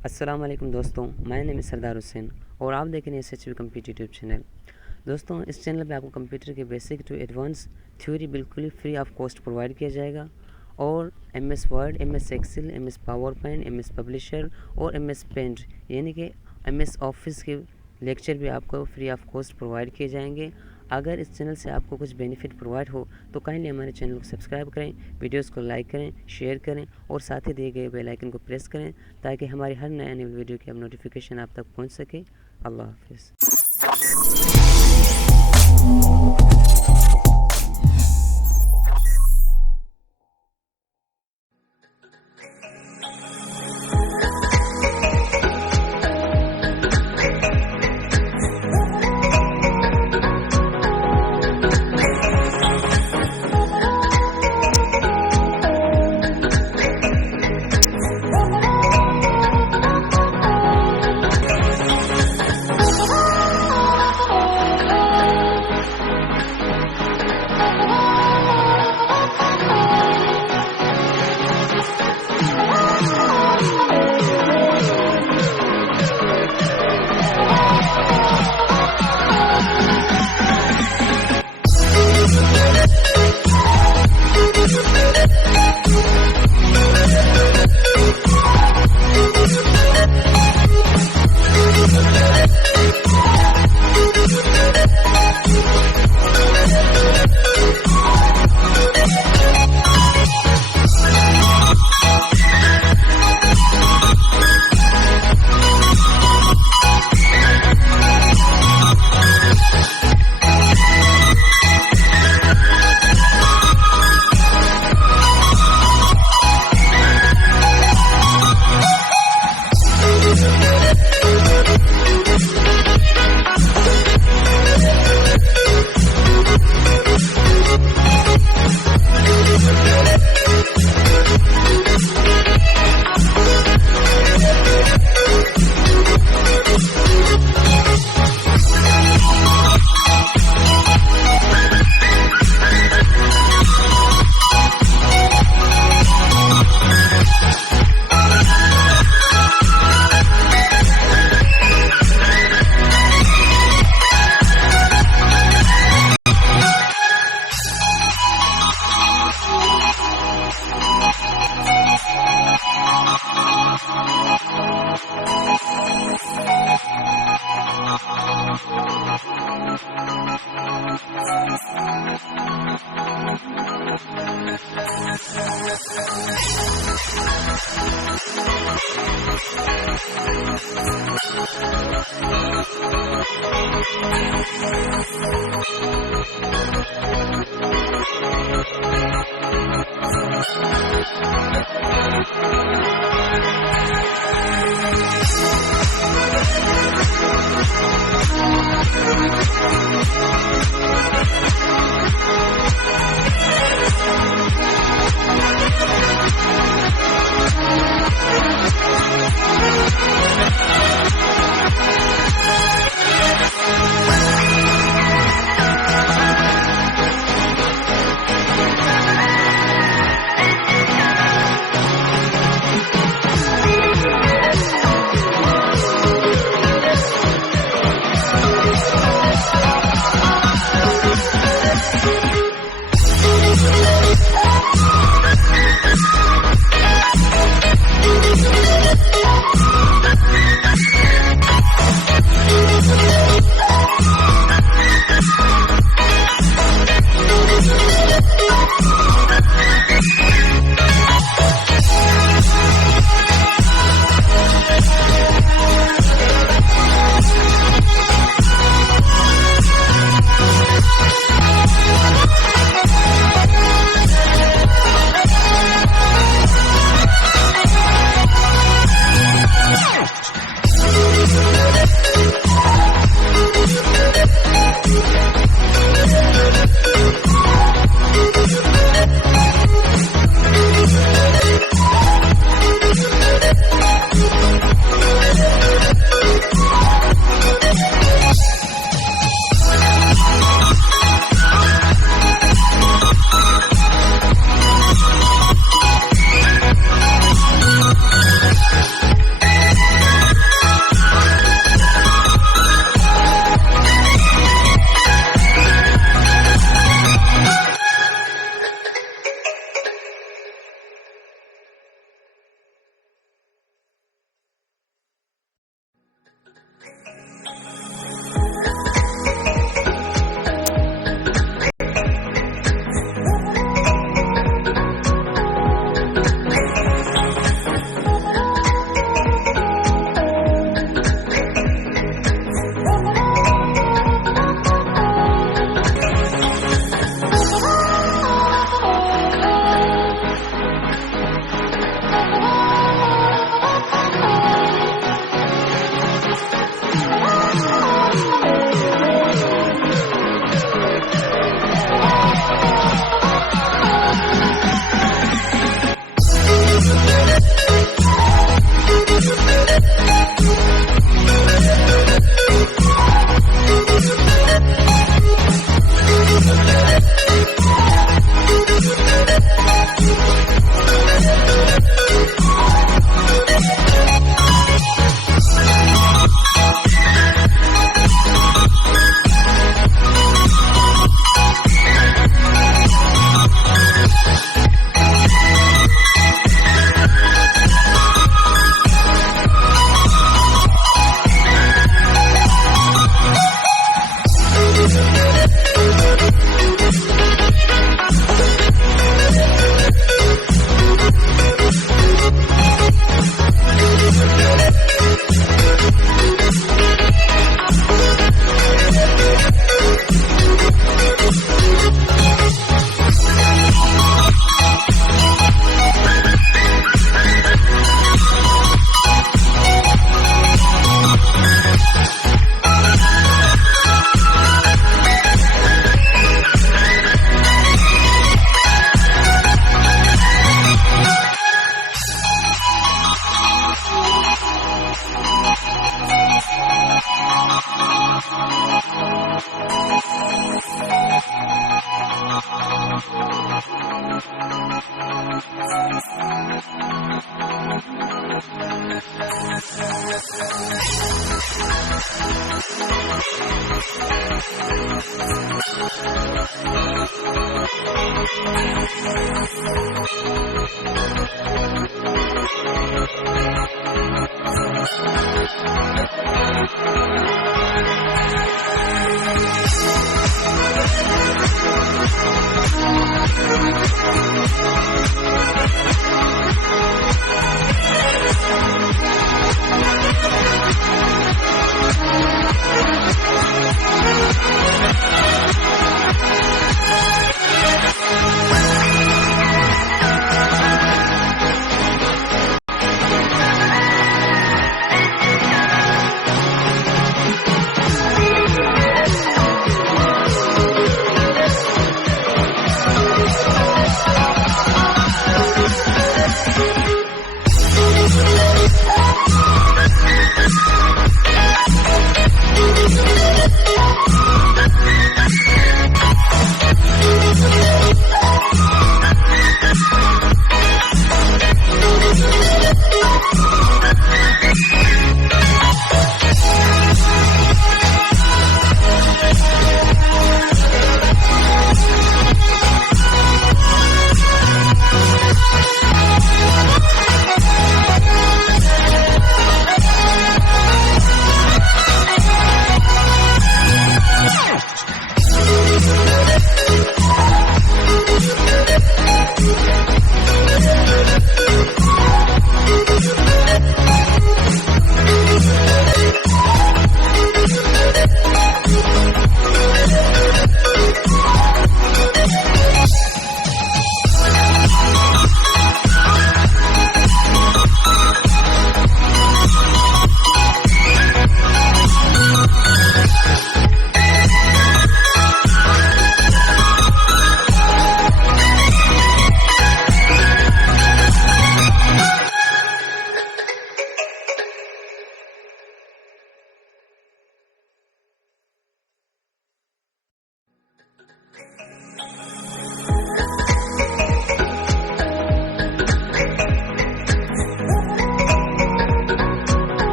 अस्सलाम वालेकुम दोस्तों, माय नेम सरदार हुसैन और आप देख रहे हैं SHV कम्प्यूटर यूट्यूब चैनल। दोस्तों, इस चैनल पे आपको कंप्यूटर के बेसिक टू एडवांस थ्योरी बिल्कुल ही फ्री ऑफ कॉस्ट प्रोवाइड किया जाएगा और MS Word, MS Excel, MS PowerPoint, MS Publisher और MS पेंट यानी कि MS ऑफिस के लेक्चर भी आपको फ्री ऑफ कॉस्ट प्रोवाइड किए जाएंगे। अगर इस चैनल से आपको कुछ बेनिफिट प्रोवाइड हो तो काइंडली हमारे चैनल को सब्सक्राइब करें, वीडियोस को लाइक करें, शेयर करें और साथ ही दिए गए बेल आइकन को प्रेस करें ताकि हमारी हर नए वीडियो की नोटिफिकेशन आप तक पहुंच सके। अल्लाह हाफिज़।